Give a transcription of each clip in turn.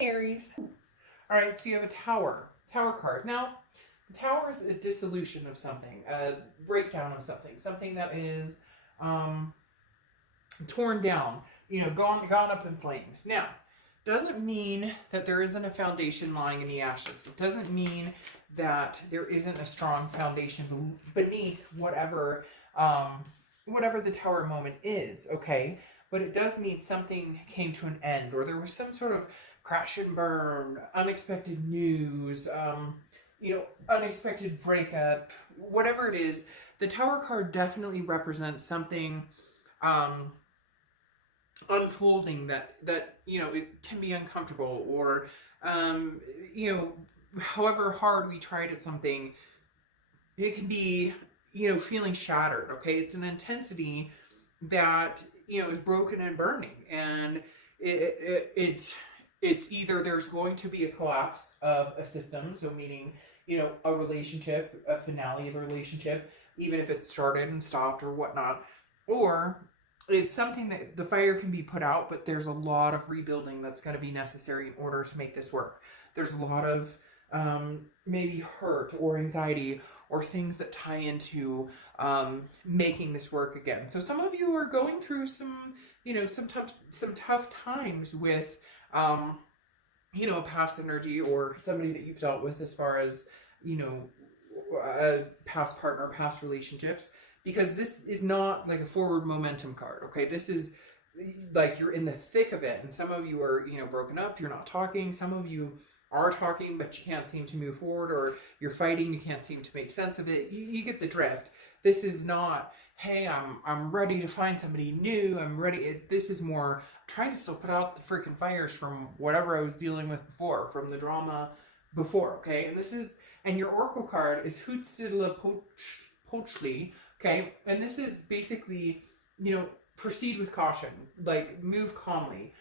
Aries. All right, so you have a tower card. Now, the tower is a dissolution of something, a breakdown of something, something that is torn down, gone up in flames. Now, doesn't mean that there isn't a foundation lying in the ashes. It doesn't mean that there isn't a strong foundation beneath whatever the tower moment is, okay? But it does mean something came to an end, or there was some sort of crash and burn, unexpected news, unexpected breakup, whatever it is. The tower card definitely represents something unfolding that it can be uncomfortable, or however hard we tried at something, it can be feeling shattered. Okay, it's an intensity that is broken and burning, and it's either there's going to be a collapse of a system, so meaning a relationship, a finale of a relationship, even if it started and stopped or whatnot, or it's something that the fire can be put out, but there's a lot of rebuilding that's going to be necessary in order to make this work. There's a lot of maybe hurt or anxiety or things that tie into making this work again. So some of you are going through some tough times with a past energy, or somebody that you've dealt with as far as a past partner, past relationships. Because this is not like a forward momentum card, okay? This is like you're in the thick of it, and some of you are, broken up, you're not talking. Some of you are talking, but you can't seem to move forward, or you're fighting, you can't seem to make sense of it. You get the drift. This is not, hey, I'm ready to find somebody new, I'm ready. This is more trying to still put out the freaking fires from whatever I was dealing with before, from the drama before, okay? And your oracle card is Hootstidla Pochli. Okay, and this is basically, proceed with caution, like move calmly.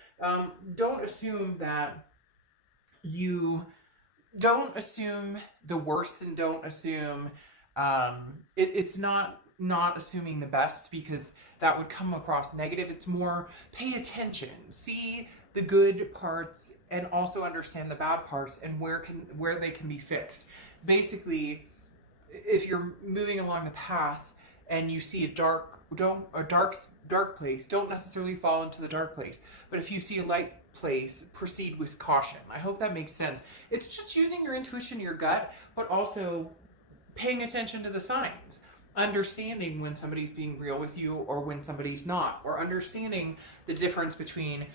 Don't assume the worst, and don't assume, it's not assuming the best, because that would come across negative. It's more pay attention, see the good parts, and also understand the bad parts and where they can be fixed. Basically, if you're moving along the path and you see a dark place, don't necessarily fall into the dark place. But if you see a light place, proceed with caution. I hope that makes sense. It's just using your intuition, your gut, but also paying attention to the signs. Understanding when somebody's being real with you or when somebody's not. Or understanding the difference between,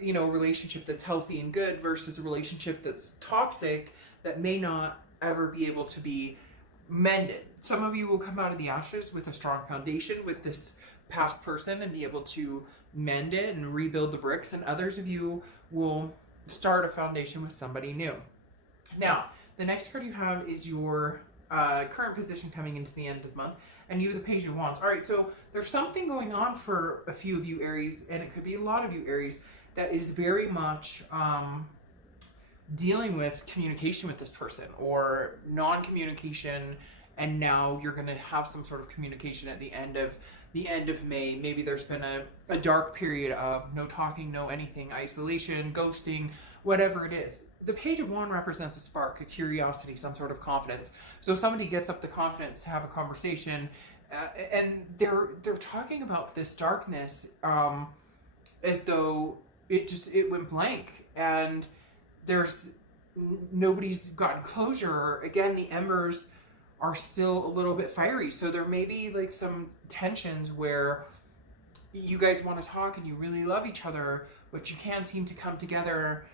a relationship that's healthy and good versus a relationship that's toxic that may not ever be able to be mended. Some of you will come out of the ashes with a strong foundation with this past person and be able to mend it and rebuild the bricks, and others of you will start a foundation with somebody new. Now, the next card you have is your current position coming into the end of the month, and you have the Page of Wands. All right, so there's something going on for a few of you Aries, and it could be a lot of you Aries, that is very much dealing with communication with this person, or non-communication, and now you're going to have some sort of communication at the end of May. Maybe there's been a dark period of no talking, no anything, isolation, ghosting, whatever it is. The Page of Wands represents a spark, a curiosity, some sort of confidence. So somebody gets up the confidence to have a conversation, and they're talking about this darkness as though it went blank, and nobody's gotten closure. Again, the embers are still a little bit fiery, so there may be like some tensions where you guys want to talk and you really love each other, but you can't seem to come together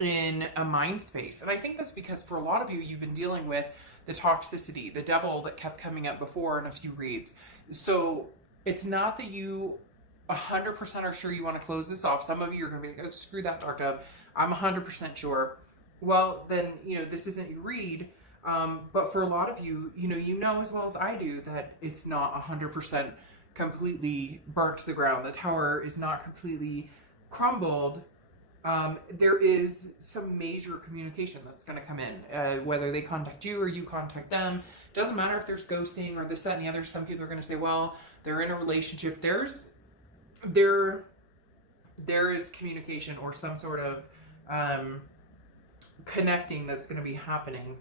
in a mind space. And I think that's because for a lot of you, you've been dealing with the toxicity, the devil that kept coming up before in a few reads. So it's not that you 100% are sure you want to close this off. Some of you are going to be like, oh, screw that, Dark Dove, I'm 100% sure. Well, then, this isn't your read. But for a lot of you, you know as well as I do that it's not 100% completely burnt to the ground. The tower is not completely crumbled. There is some major communication that's going to come in, whether they contact you or you contact them. Doesn't matter if there's ghosting or this, that, and the other. Some people are going to say, well, they're in a relationship. There there is communication or some sort of connecting that's going to be happening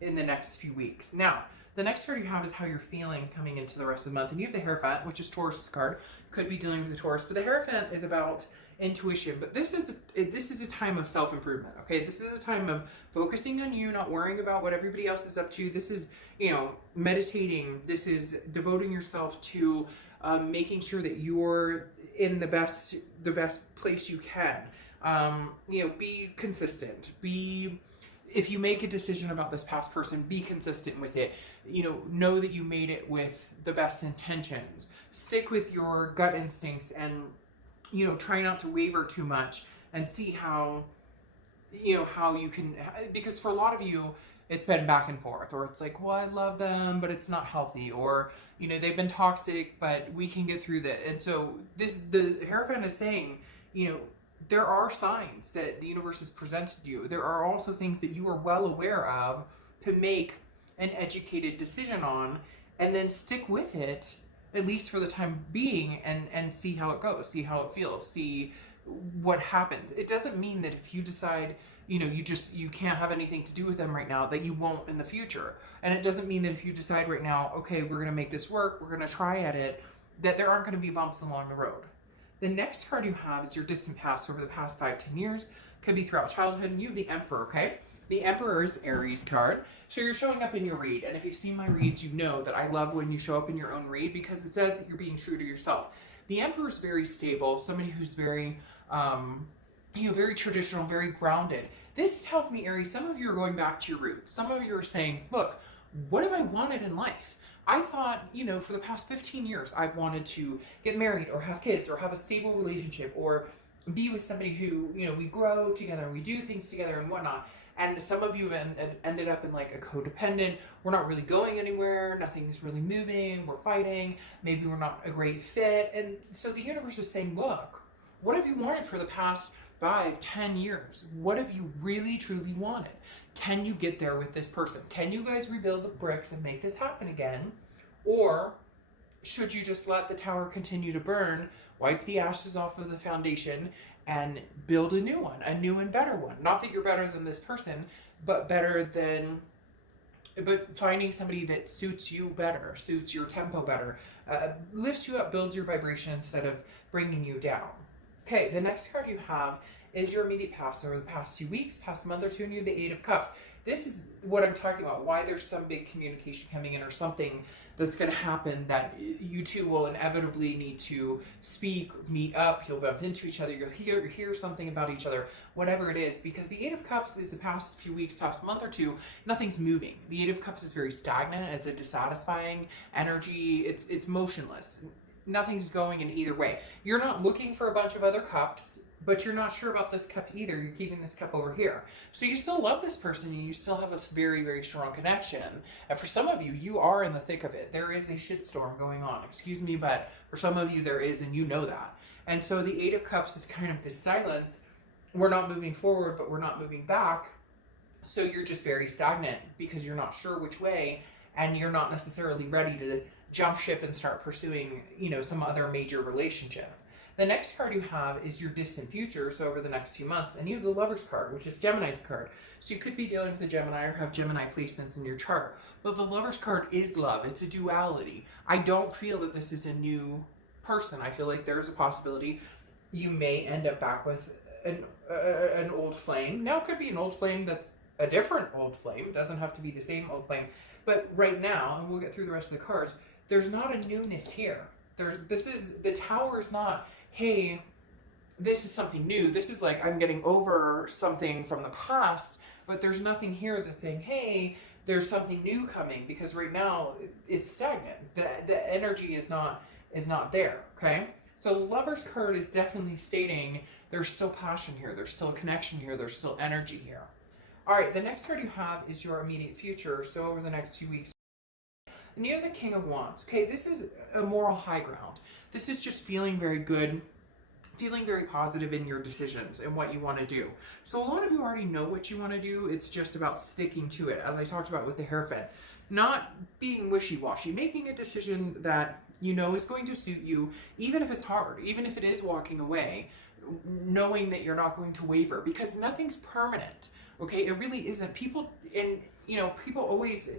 in the next few weeks. Now, the next card you have is how you're feeling coming into the rest of the month. And you have the Hierophant, which is Taurus card. Could be dealing with the Taurus, but the Hierophant is about intuition. But this is a time of self-improvement, okay? This is a time of focusing on you, not worrying about what everybody else is up to. This is, you know, meditating. This is devoting yourself to making sure that you're in the best place you can. You know, be consistent. If you make a decision about this past person, be consistent with it. You know that you made it with the best intentions. Stick with your gut instincts and, you know, try not to waver too much and see how, you know, how you can, because for a lot of you, it's been back and forth, or it's like, well, I love them, but it's not healthy, or, you know, they've been toxic, but we can get through that. And so the Hierophant is saying, you know, there are signs that the universe has presented you. There are also things that you are well aware of to make an educated decision on, and then stick with it, at least for the time being, and see how it goes, see how it feels, see what happens. It doesn't mean that if you decide, you know, you can't have anything to do with them right now, that you won't in the future. And it doesn't mean that if you decide right now, okay, we're going to make this work, we're going to try at it, that there aren't going to be bumps along the road. The next card you have is your distant past over the past 5-10 years. Could be throughout childhood. And you have the Emperor, okay? The Emperor is Aries card. So you're showing up in your read. And if you've seen my reads, you know that I love when you show up in your own read, because it says that you're being true to yourself. The Emperor is very stable, somebody who's very, you know, very traditional, very grounded. This tells me, Aries, some of you are going back to your roots. Some of you are saying, look, what have I wanted in life? I thought, you know, for the past 15 years, I've wanted to get married or have kids or have a stable relationship or be with somebody who, you know, we grow together, we do things together and whatnot. And some of you ended up in like a codependent, we're not really going anywhere, nothing's really moving, we're fighting, maybe we're not a great fit. And so the universe is saying, look, what have you wanted for the past 5-10 years? What have you really, truly wanted? Can you get there with this person? Can you guys rebuild the bricks and make this happen again? Or should you just let the tower continue to burn, wipe the ashes off of the foundation, and build a new one, a new and better one? Not that you're better than this person, but finding somebody that suits you better, suits your tempo better, lifts you up, builds your vibration instead of bringing you down. Okay, the next card you have is your immediate past over the past few weeks, past month or two, and you have the Eight of Cups. This is what I'm talking about, why there's some big communication coming in or something that's going to happen that you two will inevitably need to speak, meet up, you'll bump into each other, you'll hear something about each other, whatever it is, because the Eight of Cups is the past few weeks, past month or two, nothing's moving. The Eight of Cups is very stagnant, it's a dissatisfying energy, it's motionless. Nothing's going in either way. You're not looking for a bunch of other cups, but you're not sure about this cup either. You're keeping this cup over here. So you still love this person and you still have a very, very strong connection. And for some of you, you are in the thick of it. There is a shitstorm going on. Excuse me, but for some of you there is, and you know that. And so the Eight of Cups is kind of this silence. We're not moving forward, but we're not moving back. So you're just very stagnant because you're not sure which way, and you're not necessarily ready to jump ship and start pursuing, you know, some other major relationship. The next card you have is your distant future, so over the next few months, and you have the Lover's card, which is Gemini's card. So you could be dealing with a Gemini or have Gemini placements in your chart. But the Lover's card is love. It's a duality. I don't feel that this is a new person. I feel like there's a possibility you may end up back with an old flame. Now it could be an old flame that's a different old flame. It doesn't have to be the same old flame. But right now, and we'll get through the rest of the cards, there's not a newness here. The tower is not, hey, this is something new. This is like, I'm getting over something from the past, but there's nothing here that's saying, hey, there's something new coming, because right now it's stagnant. The energy is not there, okay? So the Lover's card is definitely stating there's still passion here, there's still a connection here, there's still energy here. All right, the next card you have is your immediate future, so over the next few weeks. And you have the King of Wands. Okay, this is a moral high ground. This is just feeling very good, feeling very positive in your decisions and what you want to do. So a lot of you already know what you want to do. It's just about sticking to it, as I talked about with the Hierophant. Not being wishy-washy, making a decision that you know is going to suit you, even if it's hard, even if it is walking away, knowing that you're not going to waver, because nothing's permanent. Okay, it really isn't. People, and people always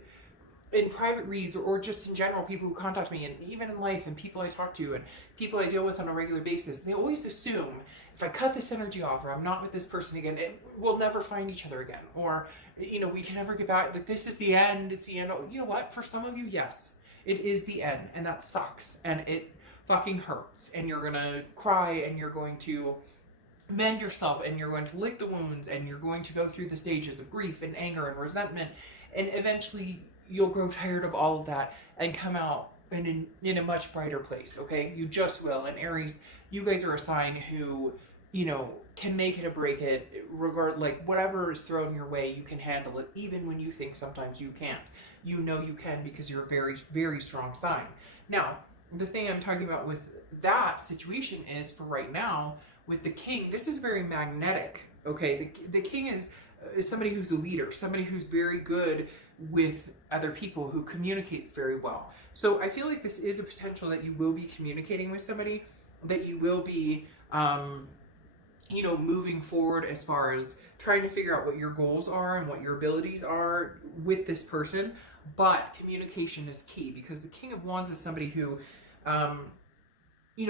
in private reads, or just in general, people who contact me, and even in life, and people I talk to, and people I deal with on a regular basis, they always assume if I cut this energy off, or I'm not with this person again, we'll never find each other again, or we can never get back. That this is the end. It's the end. You know what? For some of you, yes, it is the end, and that sucks, and it fucking hurts, and you're gonna cry, and you're going to mend yourself, and you're going to lick the wounds, and you're going to go through the stages of grief and anger and resentment, and eventually you'll grow tired of all of that and come out in a much brighter place. Okay, you just will. And Aries, you guys are a sign who can make it or break it, regard, like whatever is thrown your way, you can handle it, even when you think sometimes you can't. You can, because you're a very, very strong sign. Now, the thing I'm talking about with that situation is, for right now, with the king, this is very magnetic. Okay, the king is somebody who's a leader, somebody who's very good with other people, who communicates very well. So I feel like this is a potential that you will be communicating with somebody, that you will be moving forward as far as trying to figure out what your goals are and what your abilities are with this person. But communication is key, because the King of Wands is somebody who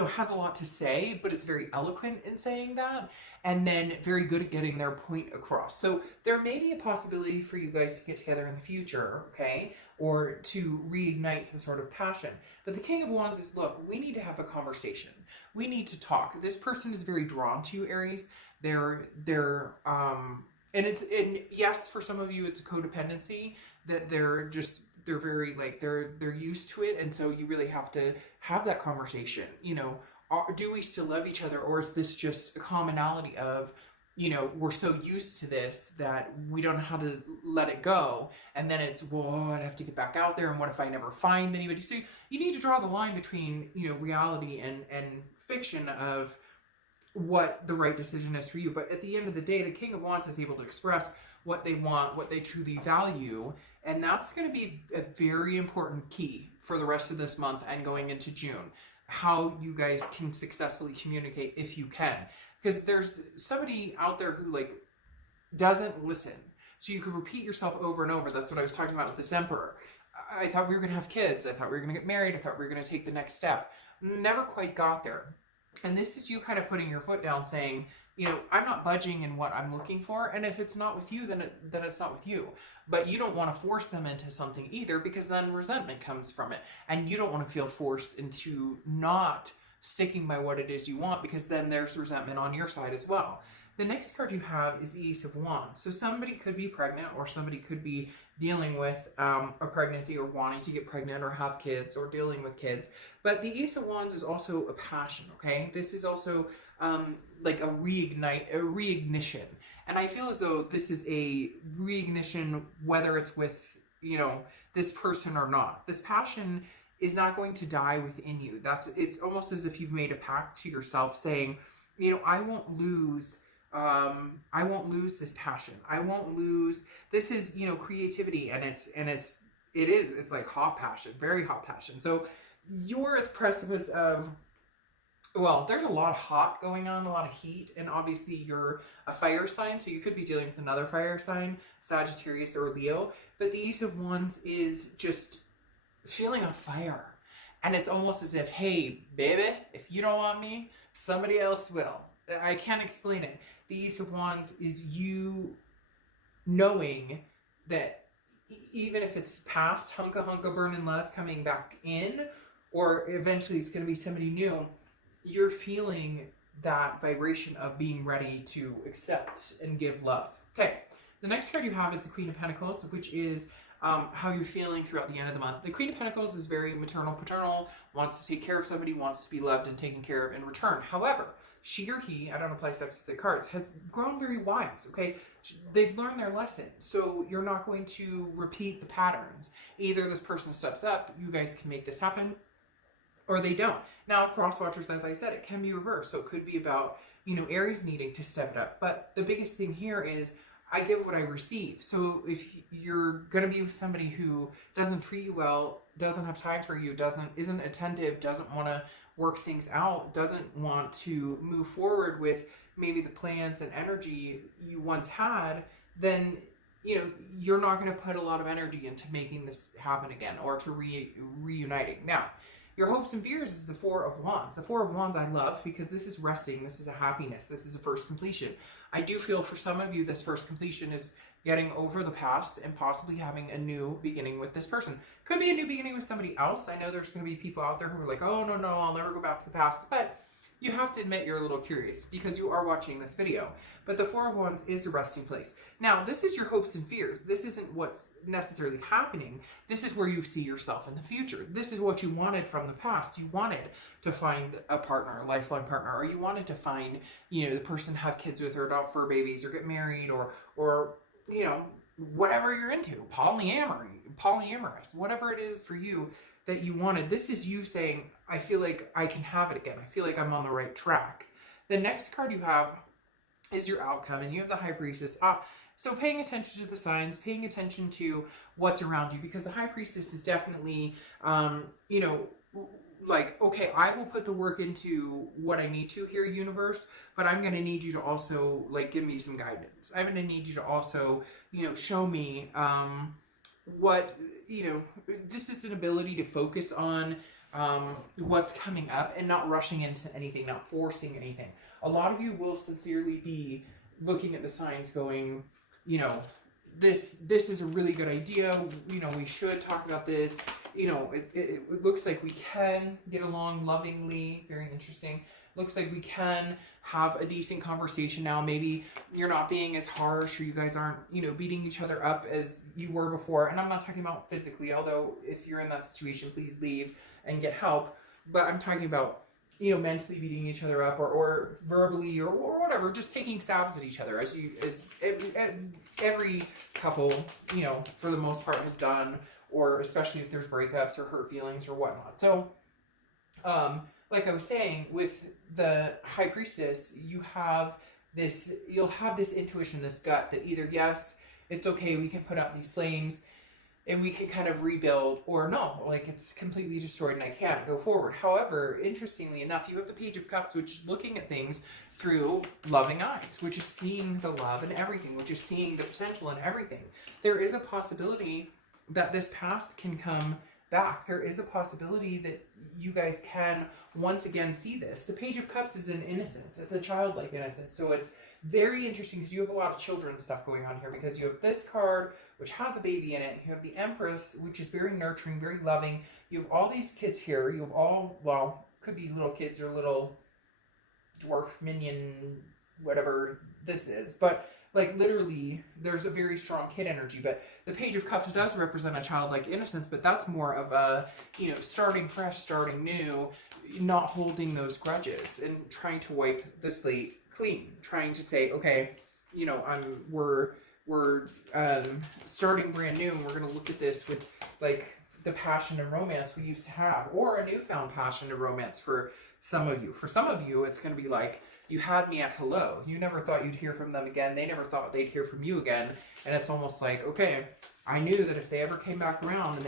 has a lot to say, but is very eloquent in saying that, and then very good at getting their point across. So there may be a possibility for you guys to get together in the future, okay, or to reignite some sort of passion. But the King of Wands is, look, we need to have a conversation. We need to talk. This person is very drawn to you, Aries. And yes, for some of you, it's a codependency, that they're very, like, they're used to it, and so you really have to have that conversation. Do we still love each other, or is this just a commonality of, we're so used to this that we don't know how to let it go, and then it's, well, I'd have to get back out there, and what if I never find anybody? So you need to draw the line between reality and fiction of what the right decision is for you. But at the end of the day, the King of Wands is able to express what they want, what they truly value, and that's going to be a very important key for the rest of this month and going into June. How you guys can successfully communicate, if you can. Because there's somebody out there who, like, doesn't listen. So you could repeat yourself over and over. That's what I was talking about with this Emperor. I thought we were going to have kids. I thought we were going to get married. I thought we were going to take the next step. Never quite got there. And this is you kind of putting your foot down, saying, I'm not budging in what I'm looking for, and if it's not with you, then it's not with you. But you don't want to force them into something either, because then resentment comes from it, and you don't want to feel forced into not sticking by what it is you want, because then there's resentment on your side as well. The next card you have is the Ace of Wands. So somebody could be pregnant, or somebody could be dealing with a pregnancy, or wanting to get pregnant, or have kids, or dealing with kids. But the Ace of Wands is also a passion, okay? This is also like a reignition. And I feel as though this is a reignition, whether it's with, this person or not. This passion is not going to die within you. It's almost as if you've made a pact to yourself, saying, I won't lose this passion. I won't lose. This is, creativity, and it's like hot passion, very hot passion. So you're at the precipice of, well, there's a lot of hot going on, a lot of heat, and obviously you're a fire sign, so you could be dealing with another fire sign, Sagittarius or Leo. But the Ace of Wands is just feeling on fire. And it's almost as if, hey, baby, if you don't want me, somebody else will. I can't explain it. The Ace of Wands is you knowing that even if it's past hunka burning love coming back in, or eventually it's going to be somebody new, you're feeling that vibration of being ready to accept and give love. Okay, the next card you have is the Queen of Pentacles, which is how you're feeling throughout the end of the month. The Queen of Pentacles is very maternal, paternal, wants to take care of somebody, wants to be loved and taken care of in return. However, she or he, I don't apply sexist cards, has grown very wise, okay? They've learned their lesson, so you're not going to repeat the patterns. Either this person steps up, you guys can make this happen, or they don't. Now, cross watchers, as I said, it can be reversed. So it could be about, Aries needing to step it up. But the biggest thing here is, I give what I receive. So if you're going to be with somebody who doesn't treat you well, doesn't have time for you, isn't attentive, doesn't want to work things out, doesn't want to move forward with maybe the plans and energy you once had, then you're not going to put a lot of energy into making this happen again or to reuniting. Now, your hopes and fears is the Four of Wands. The Four of Wands I love because this is resting, this is a happiness, this is a first completion. I do feel for some of you this first completion is getting over the past and possibly having a new beginning with this person. Could be a new beginning with somebody else. I know there's going to be people out there who are like, oh, no, I'll never go back to the past. But you have to admit you're a little curious because you are watching this video. But the Four of Wands is a resting place. Now, this is your hopes and fears. This isn't what's necessarily happening. This is where you see yourself in the future. This is what you wanted from the past. You wanted to find a partner, a lifelong partner, or you wanted to find, the person have kids with or adopt fur babies or get married or whatever you're into, polyamorous, whatever it is for you that you wanted. This is you saying, I feel like I can have it again. I feel like I'm on the right track. The next card you have is your outcome, and you have the High Priestess. So paying attention to the signs, paying attention to what's around you, because the High Priestess is definitely, like, okay, I will put the work into what I need to here, universe, but I'm going to need you to also, like, give me some guidance. I'm going to need you to also, show me what, this is an ability to focus on what's coming up and not rushing into anything, not forcing anything. A lot of you will sincerely be looking at the signs going, this is a really good idea. We should talk about this. It looks like we can get along lovingly. Very interesting. Looks like we can have a decent conversation now. Maybe you're not being as harsh, or you guys aren't, beating each other up as you were before. And I'm not talking about physically, although if you're in that situation, please leave and get help. But I'm talking about, mentally beating each other up or verbally or whatever, just taking stabs at each other as every couple, for the most part has done, or especially if there's breakups or hurt feelings or whatnot. So, like I was saying, with the High Priestess, you'll have this intuition, this gut that either, yes, it's okay, we can put out these flames and we can kind of rebuild, or no, like it's completely destroyed and I can't go forward. However, interestingly enough, you have the Page of Cups, which is looking at things through loving eyes, which is seeing the love in everything, which is seeing the potential in everything. There is a possibility that this past can come back. There is a possibility that you guys can once again see this. The Page of Cups is an innocence. It's a childlike innocence. So it's very interesting because you have a lot of children stuff going on here, because you have this card, which has a baby in it. You have the Empress, which is very nurturing, very loving. You have all these kids here. You have all, well, could be little kids or little dwarf minion, whatever this is. But like literally, there's a very strong kid energy. But the Page of Cups does represent a childlike innocence, but that's more of a, starting fresh, starting new, not holding those grudges and trying to wipe the slate clean, trying to say, okay, we're starting brand new, and we're going to look at this with like the passion and romance we used to have, or a newfound passion and romance for some of you. For some of you, it's going to be like, you had me at hello. You never thought you'd hear from them again. They never thought they'd hear from you again. And it's almost like, okay, I knew that if they ever came back around and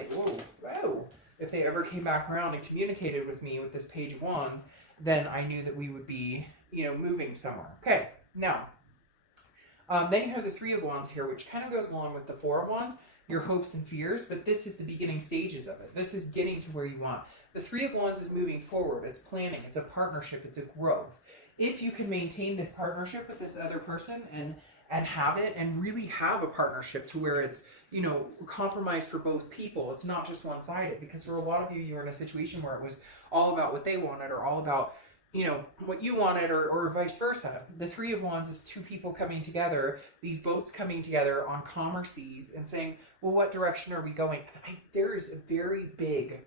if they ever came back around and communicated with me with this Page of Wands, then I knew that we would be, moving somewhere. Okay, now, then you have the Three of Wands here, which kind of goes along with the Four of Wands, your hopes and fears, but this is the beginning stages of it. This is getting to where you want. The Three of Wands is moving forward. It's planning. It's a partnership. It's a growth. If you can maintain this partnership with this other person and have it and really have a partnership to where it's, compromised for both people. It's not just one-sided, because for a lot of you, you're in a situation where it was all about what they wanted or all about, what you wanted or vice versa. The Three of Wands is two people coming together, these boats coming together on calmer seas and saying, well, what direction are we going? There is a very big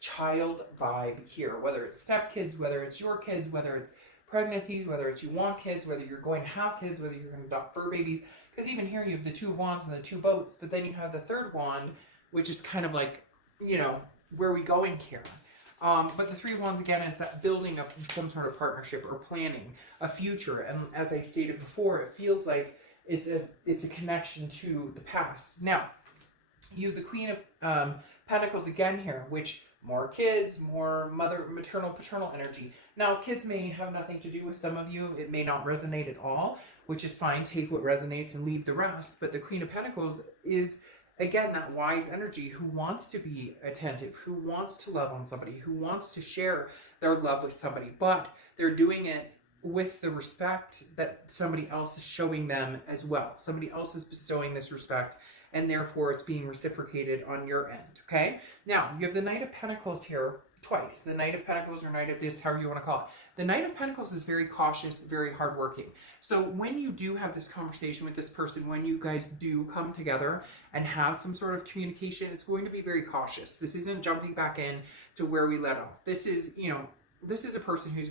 child vibe here, whether it's stepkids, whether it's your kids, whether it's pregnancies, whether it's you want kids, whether you're going to have kids, whether you're going to adopt fur babies. Because even here you have the Two of Wands and the two boats, but then you have the third wand, which is kind of like, where are we going here? But the Three of Wands, again, is that building up some sort of partnership or planning a future. And as I stated before, it feels like it's a connection to the past. Now, you have the Queen of Pentacles again here, which more kids, more maternal, paternal energy. Now, kids may have nothing to do with some of you. It may not resonate at all, which is fine. Take what resonates and leave the rest. But the Queen of Pentacles is, again, that wise energy who wants to be attentive, who wants to love on somebody, who wants to share their love with somebody, but they're doing it with the respect that somebody else is showing them as well. Somebody else is bestowing this respect, and therefore it's being reciprocated on your end, okay? Now, you have the Knight of Pentacles here twice. The Knight of Pentacles or Knight of this, however you want to call it. The Knight of Pentacles is very cautious, very hardworking. So when you do have this conversation with this person, when you guys do come together and have some sort of communication, it's going to be very cautious. This isn't jumping back in to where we let off. This is, you know, this is a person who's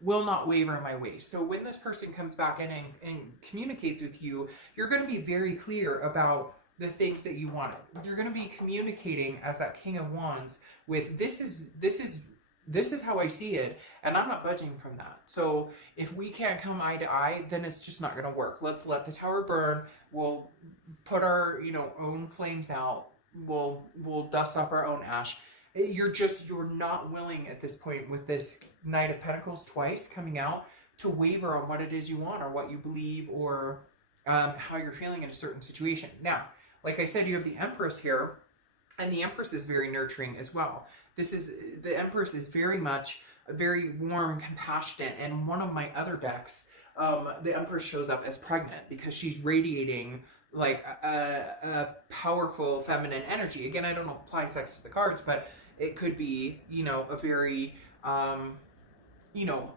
will not waver in my ways. So when this person comes back in and communicates with you, you're going to be very clear about the things that you wanted. You're going to be communicating as that King of Wands with this is how I see it, and I'm not budging from that. So if we can't come eye to eye, then it's just not going to work. Let's let the tower burn. We'll put our, you know, own flames out. We'll dust off our own ash. You're not willing at this point with this Knight of Pentacles twice coming out to waver on what it is you want or what you believe or how you're feeling in a certain situation. Now, like I said, you have the Empress here, and the Empress is very nurturing as well. The Empress is very much very warm, compassionate, and one of my other decks, the Empress shows up as pregnant because she's radiating like a powerful feminine energy. Again, I don't apply sex to the cards, but it could be, you know, a very, you know,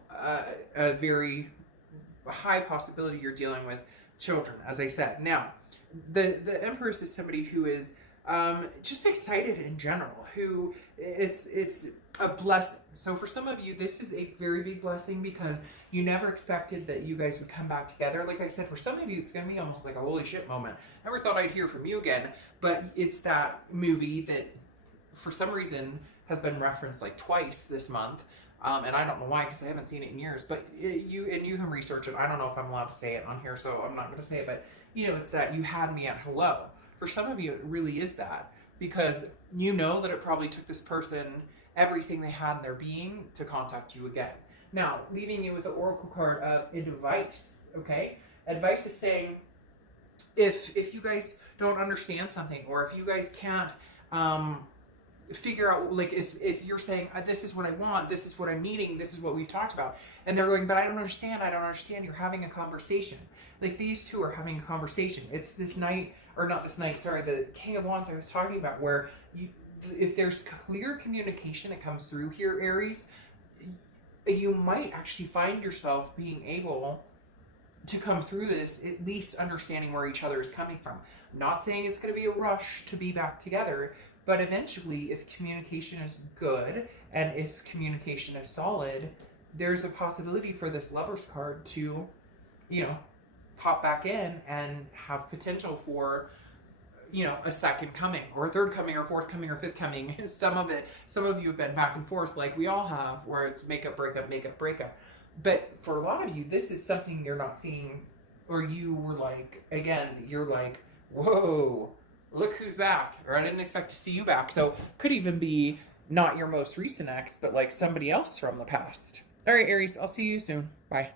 a very high possibility you're dealing with children, as I said. Now, the Empress is somebody who is just excited in general, who it's a blessing. So for some of you, this is a very big blessing because you never expected that you guys would come back together. Like I said, for some of you, it's going to be almost like a holy shit moment. Never thought I'd hear from you again, but it's that movie that for some reason has been referenced like twice this month. And I don't know why, because I haven't seen it in years, but you can research it. I don't know if I'm allowed to say it on here, so I'm not going to say it, but you know, it's that You Had Me at Hello. For some of you, it really is that, because you know that it probably took this person everything they had in their being to contact you again. Now, leaving you with the Oracle card of advice, okay? Advice is saying, if you guys don't understand something, or if you guys can't figure out, like if you're saying, this is what I want, this is what I'm needing, this is what we've talked about, and they're going, but I don't understand, you're having a conversation. Like these two are having a conversation. It's this night, or not this night, sorry, the King of Wands I was talking about, where if there's clear communication that comes through here, Aries, you might actually find yourself being able to come through this, at least understanding where each other is coming from. I'm not saying it's going to be a rush to be back together, but eventually, if communication is good and if communication is solid, there's a possibility for this Lover's card to, you know, pop back in and have potential for, you know, a second coming or a third coming or fourth coming or fifth coming. Some of you have been back and forth like we all have, where it's makeup, breakup. But for a lot of you, this is something you're not seeing, or you were like, again, you're like, whoa, look who's back, or I didn't expect to see you back. So could even be not your most recent ex, but like somebody else from the past. All right, Aries, I'll see you soon. Bye.